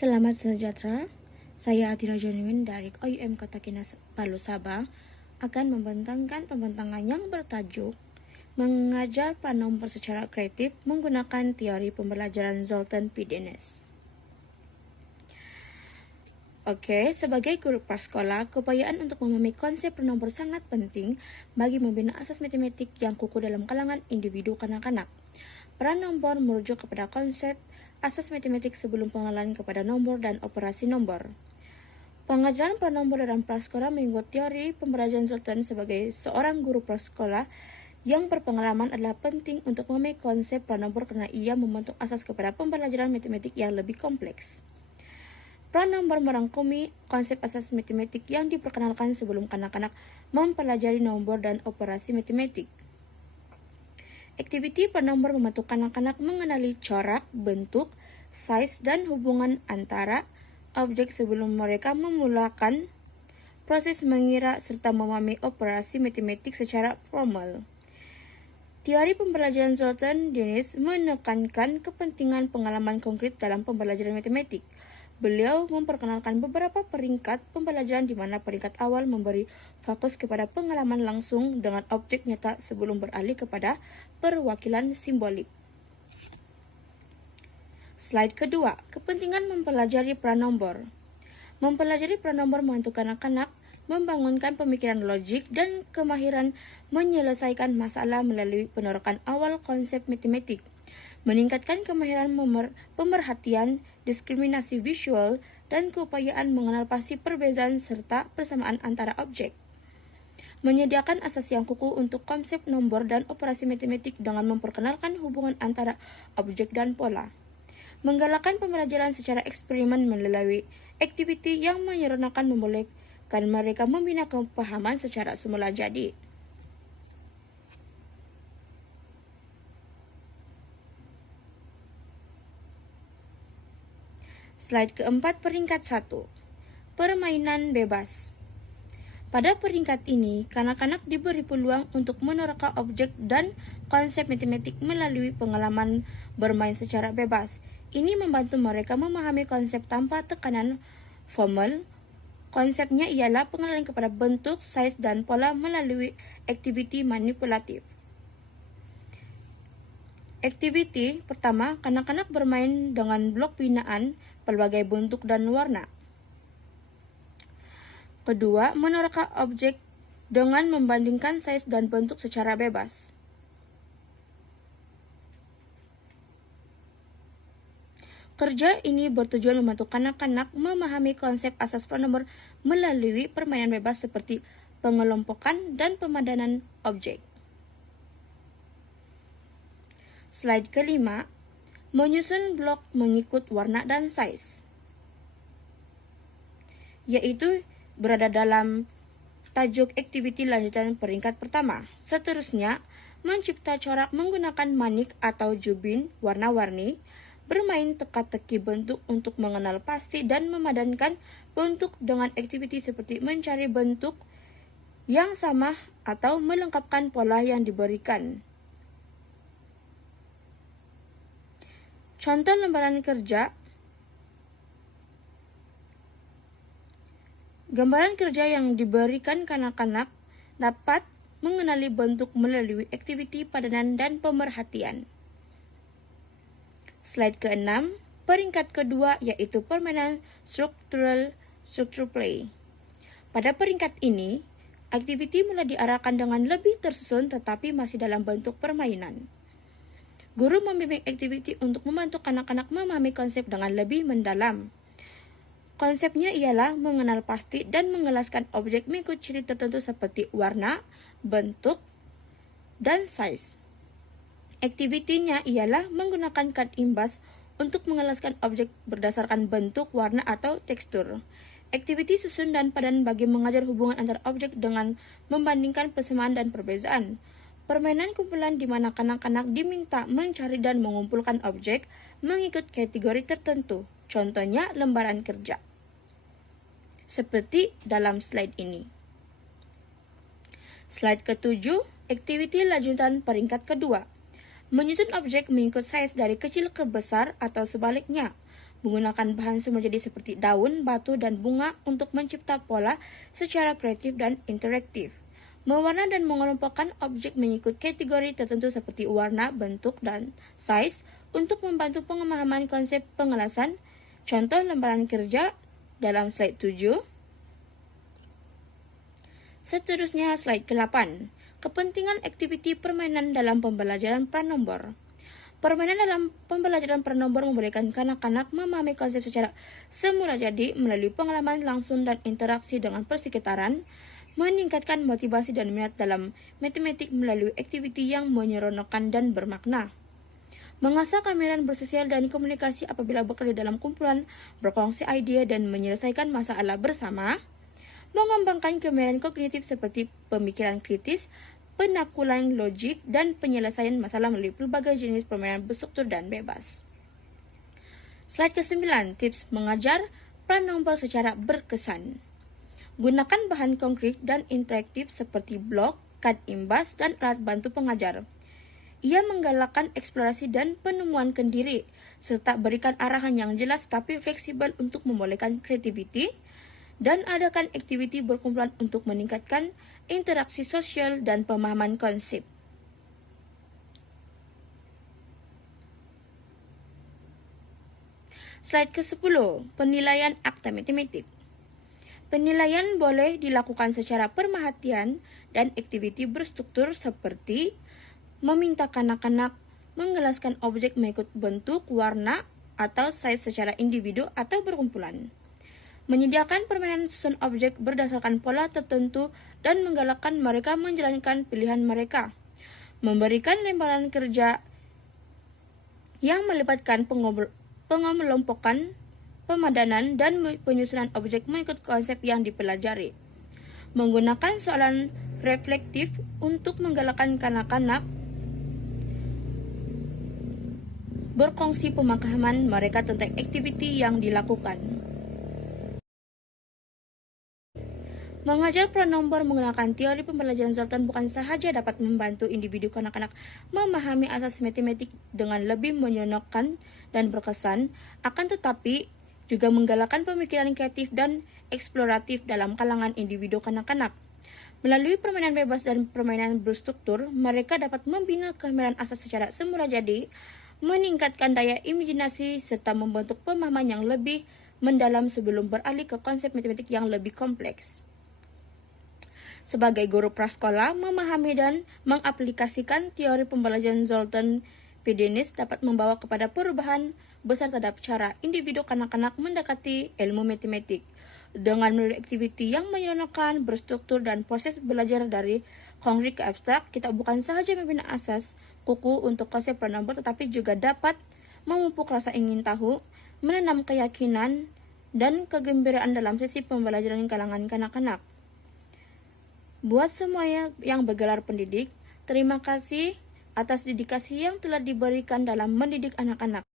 Selamat sejahtera, saya Atira Januin dari OUM Kota Kinas Palu Sabang akan membentangkan pembentangan yang bertajuk Mengajar Pranombor secara kreatif menggunakan teori pembelajaran Zoltan P. Dennis. Oke, sebagai guru prasekolah, keupayaan untuk memahami konsep pranombor sangat penting bagi membina asas matematik yang kukuh dalam kalangan individu kanak-kanak. Pranombor merujuk kepada konsep asas matematik sebelum pengenalan kepada nomor dan operasi nombor. Pengajaran pranombor dalam prasekolah mengikut teori pembelajaran Zoltan sebagai seorang guru prasekolah yang berpengalaman adalah penting untuk memahami konsep pranombor karena ia membentuk asas kepada pembelajaran matematik yang lebih kompleks. Pranombor merangkumi konsep asas matematik yang diperkenalkan sebelum kanak-kanak mempelajari nomor dan operasi matematik. Aktiviti pranombor membantu kanak-kanak mengenali corak, bentuk, size, dan hubungan antara objek sebelum mereka memulakan proses mengira serta memahami operasi matematik secara formal. Teori pembelajaran Zoltan Dennis menekankan kepentingan pengalaman konkret dalam pembelajaran matematik. Beliau memperkenalkan beberapa peringkat pembelajaran di mana peringkat awal memberi fokus kepada pengalaman langsung dengan objek nyata sebelum beralih kepada perwakilan simbolik. Slide kedua, kepentingan mempelajari pranombor. Mempelajari pranombor membantu anak-anak membangunkan pemikiran logik dan kemahiran menyelesaikan masalah melalui penerapan awal konsep matematik, meningkatkan kemahiran pemerhatian, diskriminasi visual, dan keupayaan mengenal pasti perbedaan serta persamaan antara objek. Menyediakan asas yang kukuh untuk konsep nomor dan operasi matematik dengan memperkenalkan hubungan antara objek dan pola. Menggalakkan pembelajaran secara eksperimen melalui aktiviti yang menyederhanakan membolehkan mereka membina kepahaman secara semula jadi. Slide keempat, peringkat 1. Permainan bebas. Pada peringkat ini, kanak-kanak diberi peluang untuk menerka objek dan konsep matematik melalui pengalaman bermain secara bebas. Ini membantu mereka memahami konsep tanpa tekanan formal. Konsepnya ialah pengenalan kepada bentuk, size, dan pola melalui aktiviti manipulatif. Aktiviti pertama, kanak-kanak bermain dengan blok binaan pelbagai bentuk dan warna. Kedua, menerka objek dengan membandingkan size dan bentuk secara bebas. Kerja ini bertujuan membantu kanak-kanak memahami konsep asas pranombor melalui permainan bebas seperti pengelompokan dan pemadanan objek. Slide kelima, menyusun blok mengikut warna dan size, yaitu berada dalam tajuk aktiviti lanjutan peringkat pertama. Seterusnya, mencipta corak menggunakan manik atau jubin warna-warni, bermain teka-teki bentuk untuk mengenal pasti dan memadankan bentuk dengan aktiviti seperti mencari bentuk yang sama atau melengkapkan pola yang diberikan. Contoh lembaran kerja. Gambaran kerja yang diberikan kanak-kanak dapat mengenali bentuk melalui aktiviti padanan dan pemerhatian. Slide ke-6, peringkat kedua yaitu permainan structure play. Pada peringkat ini, aktiviti mulai diarahkan dengan lebih tersusun tetapi masih dalam bentuk permainan. Guru membimbing aktiviti untuk membantu kanak-kanak memahami konsep dengan lebih mendalam. Konsepnya ialah mengenal pasti dan mengelaskan objek mengikut ciri tertentu seperti warna, bentuk, dan size. Aktivitinya ialah menggunakan kad imbas untuk mengelaskan objek berdasarkan bentuk, warna, atau tekstur. Aktiviti susun dan padan bagi mengajar hubungan antara objek dengan membandingkan persamaan dan perbedaan. Permainan kumpulan di mana kanak-kanak diminta mencari dan mengumpulkan objek mengikut kategori tertentu. Contohnya lembaran kerja. Seperti dalam slide ini. Slide ke-7, aktiviti lanjutan peringkat kedua. Menyusun objek mengikut size dari kecil ke besar atau sebaliknya. menggunakan bahan semula jadi seperti daun, batu, dan bunga untuk mencipta pola secara kreatif dan interaktif. Mewarna dan mengelompokkan objek mengikut kategori tertentu seperti warna, bentuk, dan size untuk membantu pemahaman konsep pengelasan. Contoh lembaran kerja dalam slide 7. Seterusnya slide ke-8. Kepentingan aktiviti permainan dalam pembelajaran pranombor. Permainan dalam pembelajaran pranombor membolehkan kanak-kanak memahami konsep secara semula jadi melalui pengalaman langsung dan interaksi dengan persekitaran, meningkatkan motivasi dan minat dalam matematik melalui aktiviti yang menyeronokkan dan bermakna. Mengasah kemampuan bersosial dan komunikasi apabila bekerja dalam kumpulan, berkongsi ide dan menyelesaikan masalah bersama. Mengembangkan kemampuan kognitif seperti pemikiran kritis, penaklukan logik, dan penyelesaian masalah melalui berbagai jenis permainan berstruktur dan bebas. Slide ke-9, tips mengajar pranombor secara berkesan. Gunakan bahan konkret dan interaktif seperti blok, kad imbas, dan alat bantu pengajar. Ia menggalakkan eksplorasi dan penemuan kendiri, serta berikan arahan yang jelas tapi fleksibel untuk membolehkan kreativiti, dan adakan aktiviti berkumpulan untuk meningkatkan interaksi sosial dan pemahaman konsep. Slide ke-10, penilaian akta matematik. Penilaian boleh dilakukan secara perhatian dan aktiviti berstruktur seperti meminta kanak-kanak mengelaskan objek mengikut bentuk, warna, atau size secara individu atau berkumpulan. Menyediakan permainan susun objek berdasarkan pola tertentu dan menggalakkan mereka menjalankan pilihan mereka. Memberikan lembaran kerja yang melibatkan pengelompokan, pemadanan, dan penyusunan objek mengikut konsep yang dipelajari. Menggunakan soalan reflektif untuk menggalakkan kanak-kanak berkongsi pemahaman mereka tentang aktiviti yang dilakukan. Mengajar pranombor menggunakan teori pembelajaran Zoltan bukan sahaja dapat membantu individu kanak-kanak memahami asas matematik dengan lebih menyenangkan dan berkesan, akan tetapi juga menggalakkan pemikiran kreatif dan eksploratif dalam kalangan individu kanak-kanak. Melalui permainan bebas dan permainan berstruktur, mereka dapat membina kemahiran asas secara semula jadi, meningkatkan daya imajinasi, serta membentuk pemahaman yang lebih mendalam sebelum beralih ke konsep matematik yang lebih kompleks. Sebagai guru prasekolah, memahami dan mengaplikasikan teori pembelajaran Zoltan Pedenis dapat membawa kepada perubahan besar terhadap cara individu kanak-kanak mendekati ilmu matematik. Dengan melalui aktiviti yang menyenangkan, berstruktur, dan proses belajar dari konkret ke abstrak, kita bukan sahaja membina asas kuku untuk konsep pranombor, tetapi juga dapat memupuk rasa ingin tahu, menanam keyakinan, dan kegembiraan dalam sesi pembelajaran kalangan kanak-kanak. Buat semuanya yang bergelar pendidik, terima kasih atas dedikasi yang telah diberikan dalam mendidik anak-anak.